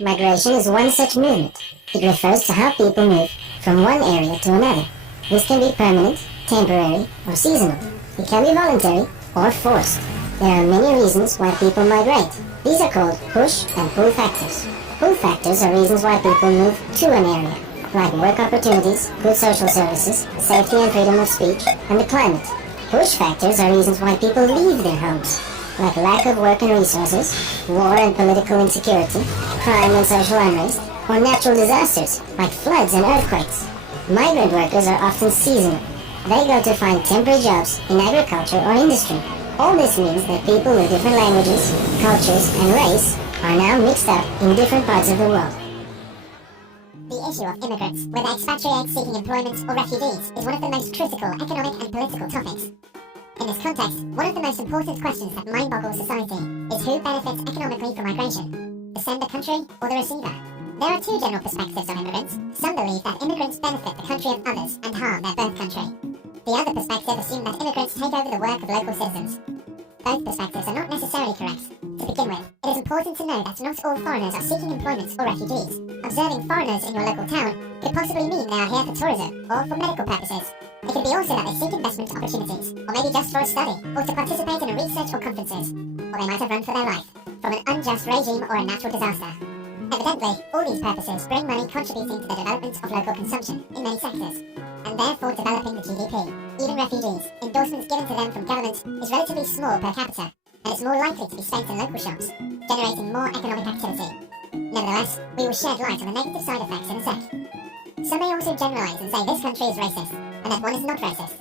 Migration is one such movement. It refers to how people move from one area to another. This can be permanent, temporary, or seasonal. It can be voluntary or forced. There are many reasons why people migrate. These are called push and pull factors. Pull factors are reasons why people move to an area, like work opportunities, good social services, safety and freedom of speech, and the climate. Push factors are reasons why people leave their homes, like lack of work and resources, war and political insecurity, crime and social unrest, or natural disasters like floods and earthquakes. Migrant workers are often seasonal. They go to find temporary jobs in agriculture or industry. All this means that people with different languages, cultures, and race are now mixed up in different parts of the world. The issue of immigrants, whether expatriates seeking employment or refugees, is one of the most critical economic and political topics. In this context, one of the most important questions that mind-boggle society is who benefits economically from migration, the sender country or the receiver? There are two general perspectives on immigrants. Some believe that immigrants benefit the country of others and harm their birth country. The other perspective assumes that immigrants take over the work of local citizens. Both perspectives are not necessarily correct. To begin with, it is important to know that not all foreigners are seeking employment or refugees. Observing foreigners in your local town could possibly mean they are here for tourism or for medical purposes. It could be also that they seek investment opportunities, or maybe just for a study, or to participate in a research or conferences. Or they might have run for their life, from an unjust regime or a natural disaster. Evidently, all these purposes bring money contributing to the development of local consumption in many sectors, and therefore developing the GDP. Even refugees, endorsements given to them from government is relatively small per capita, and it's more likely to be spent in local shops, generating more economic activity. Nevertheless, we will shed light on the negative side effects in a sec. Some may also generalise and say this country is racist, and that one is not racist.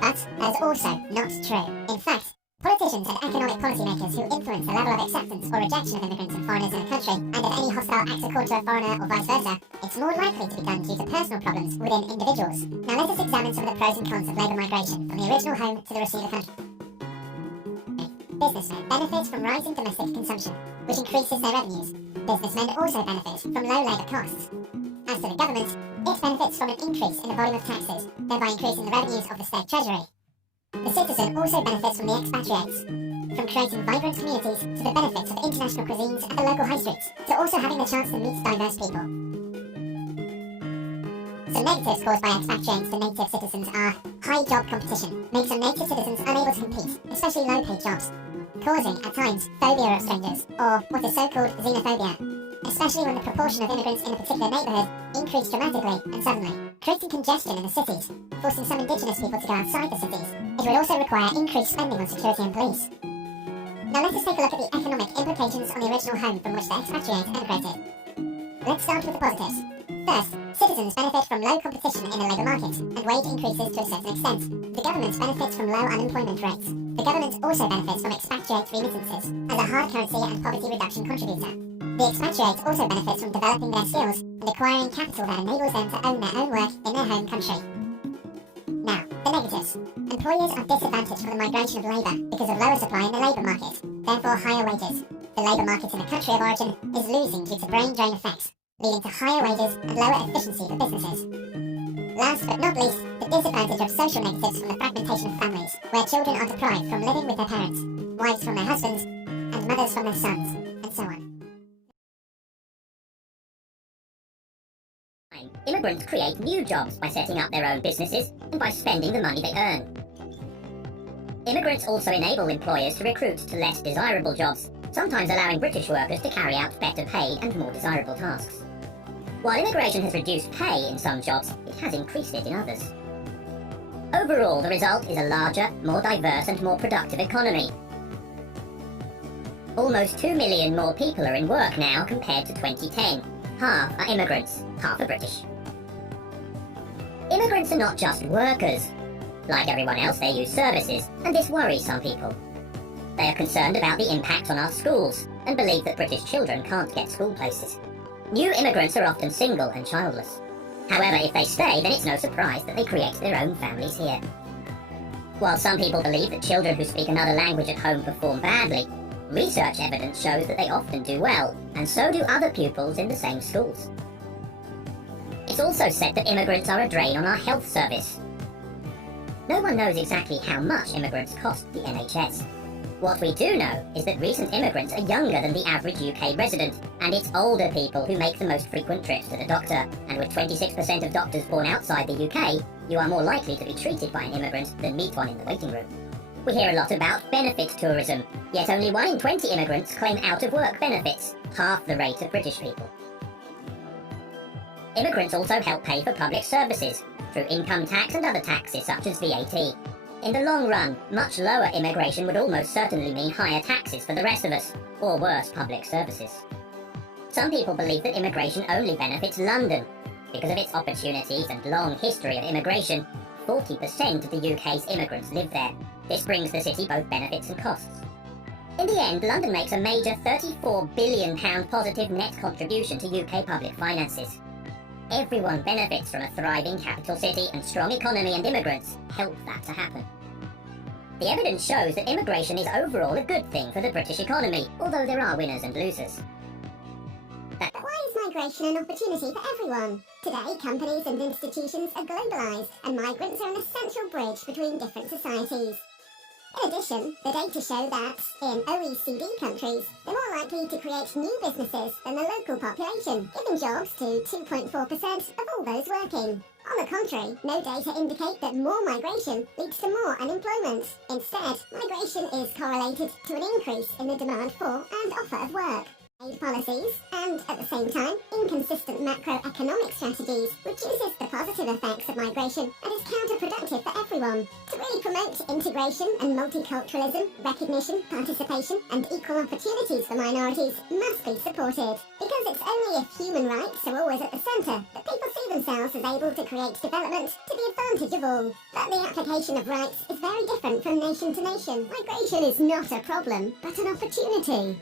But that is also not true. In fact, politicians and economic policymakers who influence the level of acceptance or rejection of immigrants and foreigners in a country, and if any hostile acts occur to a foreigner or vice versa, it's more likely to be done due to personal problems within individuals. Now let us examine some of the pros and cons of labour migration from the original home to the receiver country. Businessmen benefit from rising domestic consumption, which increases their revenues. Businessmen also benefit from low labour costs. As to the government, it benefits from an increase in the volume of taxes, thereby increasing the revenues of the state treasury. The citizen also benefits from the expatriates, from creating vibrant communities to the benefits of international cuisines at the local high streets, to also having the chance to meet diverse people. Some negatives caused by expatriates to native citizens are high job competition, makes some native citizens unable to compete, especially low-paid jobs, causing, at times, phobia of strangers, or what is so-called xenophobia, especially when the proportion of immigrants in a particular neighbourhood increased dramatically and suddenly, creating congestion in the cities, forcing some indigenous people to go outside the cities. It would also require increased spending on security and police. Now let us take a look at the economic implications on the original home from which the expatriate emigrated. Let's start with the positives. First, citizens benefit from low competition in the labour market and wage increases to a certain extent. The government benefits from low unemployment rates. The government also benefits from expatriate remittances as a hard currency and poverty reduction contributor. The expatriates also benefit from developing their skills and acquiring capital that enables them to own their own work in their home country. Now, the negatives. Employers are disadvantaged from the migration of labour because of lower supply in the labour market, therefore higher wages. The labour market in the country of origin is losing due to brain drain effects, leading to higher wages and lower efficiency for businesses. Last but not least, the disadvantage of social negatives from the fragmentation of families, where children are deprived from living with their parents, wives from their husbands, and mothers from their sons, and so on. Immigrants create new jobs by setting up their own businesses and by spending the money they earn. Immigrants also enable employers to recruit to less desirable jobs, sometimes allowing British workers to carry out better paid and more desirable tasks. While immigration has reduced pay in some jobs, it has increased it in others. Overall, the result is a larger, more diverse and more productive economy. Almost 2 million more people are in work now compared to 2010. Half are immigrants, half are British. Immigrants are not just workers. Like everyone else, they use services, and this worries some people. They are concerned about the impact on our schools, and believe that British children can't get school places. New immigrants are often single and childless. However, if they stay, then it's no surprise that they create their own families here. While some people believe that children who speak another language at home perform badly, research evidence shows that they often do well, and so do other pupils in the same schools. It's also said that immigrants are a drain on our health service. No one knows exactly how much immigrants cost the NHS. What we do know is that recent immigrants are younger than the average UK resident, and it's older people who make the most frequent trips to the doctor. And with 26% of doctors born outside the UK, you are more likely to be treated by an immigrant than meet one in the waiting room. We hear a lot about benefit tourism, yet only 1 in 20 immigrants claim out-of-work benefits, half the rate of British people. Immigrants also help pay for public services, through income tax and other taxes such as VAT. In the long run, much lower immigration would almost certainly mean higher taxes for the rest of us, or worse public services. Some people believe that immigration only benefits London. Because of its opportunities and long history of immigration, 40% of the UK's immigrants live there. This brings the city both benefits and costs. In the end, London makes a major £34 billion positive net contribution to UK public finances. Everyone benefits from a thriving capital city, and strong economy and immigrants help that to happen. The evidence shows that immigration is overall a good thing for the British economy, although there are winners and losers. But why is migration an opportunity for everyone? Today, companies and institutions are globalised, and migrants are an essential bridge between different societies. In addition, the data show that, in OECD countries, they're more likely to create new businesses than the local population, giving jobs to 2.4% of all those working. On the contrary, no data indicate that more migration leads to more unemployment. Instead, migration is correlated to an increase in the demand for and offer of work. Aid policies, and at the same time, inconsistent macroeconomic strategies reduces the positive effects of migration and is counterproductive for everyone. To really promote integration and multiculturalism, recognition, participation and equal opportunities for minorities must be supported. Because it's only if human rights are always at the centre that people see themselves as able to create development to the advantage of all. But the application of rights is very different from nation to nation. Migration is not a problem, but an opportunity.